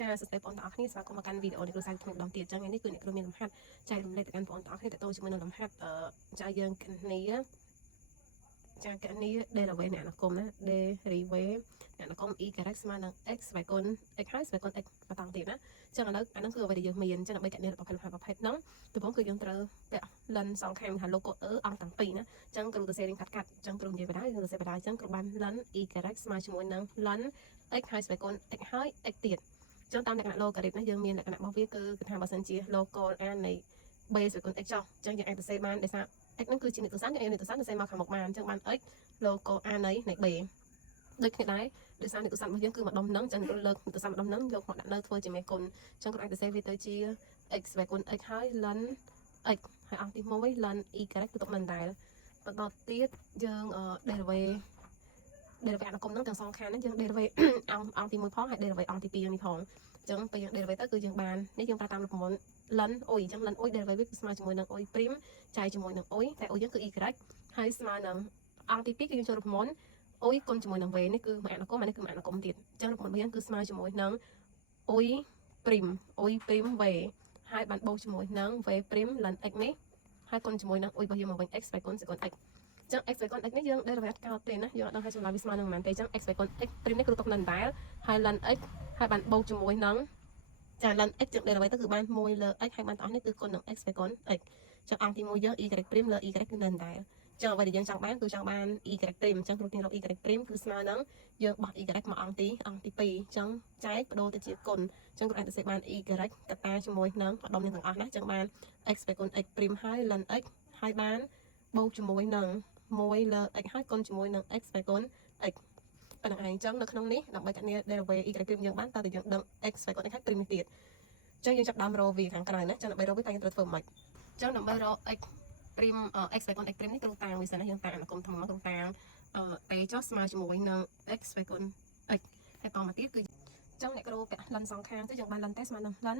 ចាសួស្តីបងប្អូនទាំងអស់គ្នាស្វាគមន៍មកកាន់វីដេអូនេះគ្រូសាស្ត្រក្នុងម្ដងទៀតចឹងនេះគឺអ្នកគ្រូមានលំហាត់ចែករំលែកទៅកាន់បងប្អូនទាំងអស់គ្នាតទៅជាមួយនឹងលំហាត់ចាយើងគ្នាចាកណនី derivative អ្នកនគមណា derivative អ្នកនគម e ការ៉េស្មើនឹង x ស្វ័យគុណ x ហើយស្វ័យគុណ x បន្តទៀតណាចឹងឥឡូវអាហ្នឹងគឺអ្វីដែលយើងមានចឹងដើម្បីកណនីរបស់ប្រភេទហ្នឹងដំបូងគឺយើងត្រូវពាក់លិនសងខាងថា logo e អង្គទាំងពីរណាចឹងគ្រូទៅសេរៀងកាត់ចឹងគ្រូនិយាយបណ្ដោយយើងទៅសេបណ្ដោយចឹងគ្រូបានលិន e ការ៉េស្មើជាមួយនឹងលិន x ហើយស្វ័យគុណ x ហើយ x ទៀតចឹងតាមលក្ខណៈ logarithm ណាយើងមានលក្ខណៈរបស់វាគឺថាបើសិនជា logo a នៃ b ស្វ័យគុណ x ចុះចឹងយើងអាចទៅសេបានដោយសារ x ហ្នឹងគឺជានិតយសាស្ត្រយើងនិតយសាស្ត្រទៅសេមកខាងមុខបានចឹងបាន x logo a នៃ b ដូចគ្នាដែរដោយសារនិតយសាស្ត្ររបស់យើងគឺម្ដុំហ្នឹងចឹងលើកនិតយសាស្ត្រម្ដុំហ្នឹងយកមកដាក់នៅធ្វើជាមេគុណចឹងគាត់អាចទៅសេវាទៅជា x ស្វ័យគុណ x ហើយ ln x ហើយអង្គទី1 ln y គឺទុកមិនដែរបន្តទៀតយើង derivative អនុគមហ្នឹងទាំងសងខាងហ្នឹងយើង derivative អង្គទី1ផងហើយ derivative អង្គទី2នេះផងចឹងពេលយើង derivative ទៅគឺយើងបាននេះយើងប្រើតាមរូបមន្ត ln អ៊ុយចឹង ln អ៊ុយ derivative គឺស្មើជាមួយនឹងអ៊ុយព្រីមចែកជាមួយនឹងអ៊ុយតែអ៊ុយយើងគឺ y ហើយស្មើនឹងអង្គទី2គឺយើងចូលរូបមន្តអ៊ុយគុណជាមួយនឹង v នេះគឺមួយអនុគមអានេះគឺមួយអនុគមទៀតចឹងរូបមន្តរបស់យើងគឺស្មើជាមួយនឹងអ៊ុយព្រីម v ហើយបានបូកជាមួយនឹង v ព្រីម ln x នេះហើយគុណជាមួយនឹងអ៊ុយរបស់យើងមកវិញ x ស្វ័យគុណសេគុណ x ចឹង x ស្វ័យគុណ x នេះយើង derivative កោតទេណាយើងអត់ដឹងថាចម្លើយវាស្មើនឹងប៉ុន្មានទេចឹង x ស្វ័យគុណ x ព្រីមនេះគឺទុកនៅដដែលហើយ ln x ហើយបានបូកជាមួយនឹងចា ln x ចឹង derivative ទៅគឺបាន1លើ x ហើយបានទាំងអស់នេះគឺគុណនឹង x ស្វ័យគុណ x ចឹងអង្គទី1យើង y ព្រីមលើ y គឺនៅដដែលចឹងអ្វីដែលយើងចង់បានគឺចង់បាន y ព្រីមចឹងគ្រូទាញរក y ព្រីមគឺស្មើនឹងយើងបោះ y មកអង្គទី2ចឹងចែកបដូរទៅជាគុណចឹងគ្រូអាចទៅសេបាន y កតាជាមួយនឹងម្ដុំនេះទាំងអស់ណាចឹងបាន x ស្វ័យគុណ x ព្រីមហើយ ln x ហើយបានបូកជាមួយនឹង1លើ x ហើយគុណជាមួយនឹង x ស្វ័យគុណ x ប៉ុណ្្នឹងឯងចឹងនៅក្នុងនេះដើម្បីកណនី derivative y ព្រីមយើងបានតើយើងដឹង x ស្វ័យគុណ x ហើយព្រីមនេះទៀតចឹងយើងចាប់ដើមរកវាខាងក្រៅណាចឹងដើម្បីរកវាតើយើងត្រូវធ្វើម៉េចចឹងដើម្បីរក x ព្រីម x ស្វ័យគុណ x ព្រីមនេះគ្រូតាំងវាសិនណាយើងតាំងអនុគមធំមកគ្រូតាំងតេចុះស្មើជាមួយនឹង x ស្វ័យគុណ x ហើយតមកទៀតគឺចឹងអ្នកគ្រូពាក់លិនសងខាងទៅយើងបានលិនតេស្មើនឹងលិន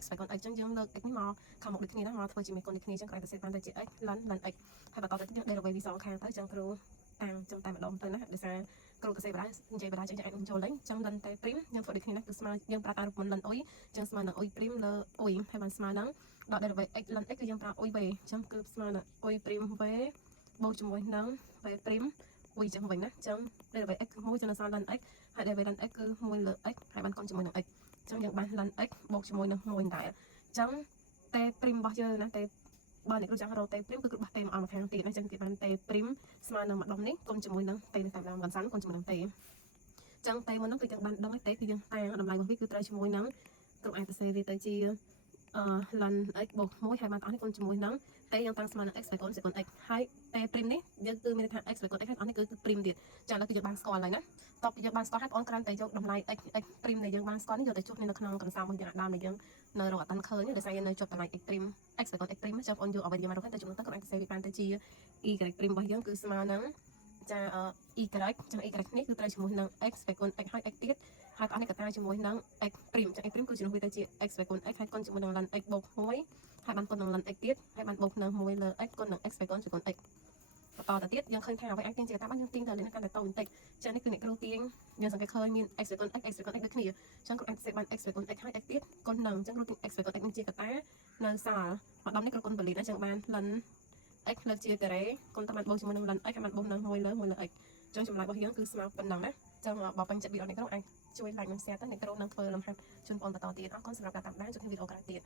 x ស្វ័យគុណ x ចឹងយើងលើក x នេះមកខាងមុខដូចគ្នាណាមកធ្វើជាមេគុណដូចគ្នាចឹងគ្រាន់តែសេបានទៅជា x ln x ហើយបន្តទៅទៀត derivative សងខាងទៅចឹងគ្រូតាំងចឹងតែម្ដងទៅណាដោយសារគ្រូកសេបដានិយាយបដាចឹងអាចបញ្ចូលលេងចឹងលិនតេព្រីមយើងធ្វើដូចគ្នាណាគឺស្មើយើងប្រើតាមរូបមន្តលិនអ៊ុយចឹងស្មើនឹងអ៊ុយព្រីមលើអ៊ុយហើយបានស្មើនឹងដល់ derivative x ln x គឺយើងប្រើអ៊ុយ v ចឹងគឺស្មើនឹងអ៊ុយព្រីម v បូកជាមួយនឹង v ព្រីមអ៊ុយចឹងវិញណាចឹង derivative x គឺ1ចឹងនៅសល់ ln x ហើយ derivative ln x គឺ1លើ x ហើយបានកុំជាមួយនឹង x ចឹងយើងបាន ln x បូកជាមួយនឹង1ដែរចឹងតេព្រីមរបស់យើងណាតេបើអ្នកគ្រូចង់រកតេព្រីមគឺគ្រូបោះតេមកអស់មួយខាងទៀតណាចឹងគេបានតេព្រីមស្មើនឹងម្ដុំនេះគុណជាមួយនឹងតេនៅតាមដើមវ៉ាន់សាន់គុណជាមួយនឹងតេចឹងតេមុនហ្នឹងគឺយើងបានដឹងហើយតេគឺយើងតាំងតម្លៃរបស់វាគឺត្រូវជាមួយនឹងគ្រូអាចទៅសេវាទៅជាln x បូក1ហើយបានអស់នេះគុណជាមួយនឹងតេយើងតាំងស្មើនឹង x ស្វ័យគុណ x ហើយតេព្រីមនេះយើងគឺមានន័យថា x ស្វ័យគុណ x ហើយអស់នេះគឺព្រីមទៀតចាឥឡូវគឺយើងបានស្គាល់ហើយណាតបពីយើងបានស្គាល់ហើយបងប្អូនគ្រាន់តែយកតម្លៃ x ព្រីមដែលយើងបានស្គាល់នេះយកទៅចុះនៅក្នុងកន្សោមរបស់យើងអាដើមដែលយើងនៅរកអត់តាន់ឃើញដោយសារយើងនៅចុះតម្លៃ x ព្រីម x ស្វ័យគុណ x ព្រីមចាំបងប្អូនយកអ្វីយើងបានរកទៅចុះទៅគាត់អាចសេវាបានទៅជា y ព្រីមរបស់យើងគឺស្មើនឹងចា y ចឹង y នេះគឺត្រូវជាមួយនឹង x ស្វ័យគុណ x ហើយ x ទៀតហើយអស់នេះកតាជាមួយនឹង x ព្រីមចឹង x ព្រីមគឺជំនួសវាទៅជា x ស្វ័យគុណ x ហើយគុណជាមួយនឹង ln x បូក1ហើយបានគុណនឹង ln x ទៀតហើយបានបូកនឹង1លើ x គុណនឹង x ស្វ័យគុណ x បន្តទៅទៀតយើងឃើញថាអ្វីអាចទាញជាកតាបានយើងទាញទៅលេខកាន់តែតូចបន្តិចចឹងនេះគឺអ្នកគ្រូទាញយើងសង្កេតឃើញមាន x ស្វ័យគុណ x ស្វ័យគុណ x ដូចគ្នាចឹងគ្រូអាចសេបាន x ស្វ័យគុណ x ហើយ x ទៀតគុណនឹងចឹងគ្រូទាញ x ស្វ័យគុណ x នឹងជាកតានៅសល់ម្ដុំនេះគ្រូគុណបលិណាចឹងបាន ln x លើកជាការ៉េគុណទៅបានបូកជាមួយនឹង ln x ហើយបានបូកនឹង1លើ x ចឹងចម្លើយរបស់យើងគឺស្មើប៉ុណ្ណឹងណាចឹងបើពេញចិត្តវីដេអូនេះគ្រូអាចជួយ like និង share ទៅអ្នកគ្រូនឹងធ្វើលំហាត់ជូនបងប្អូនបន្តទៀតអរគុណសម្រាប់ការតាមដានជួបគ្នាវីដេអូក្រោយទៀត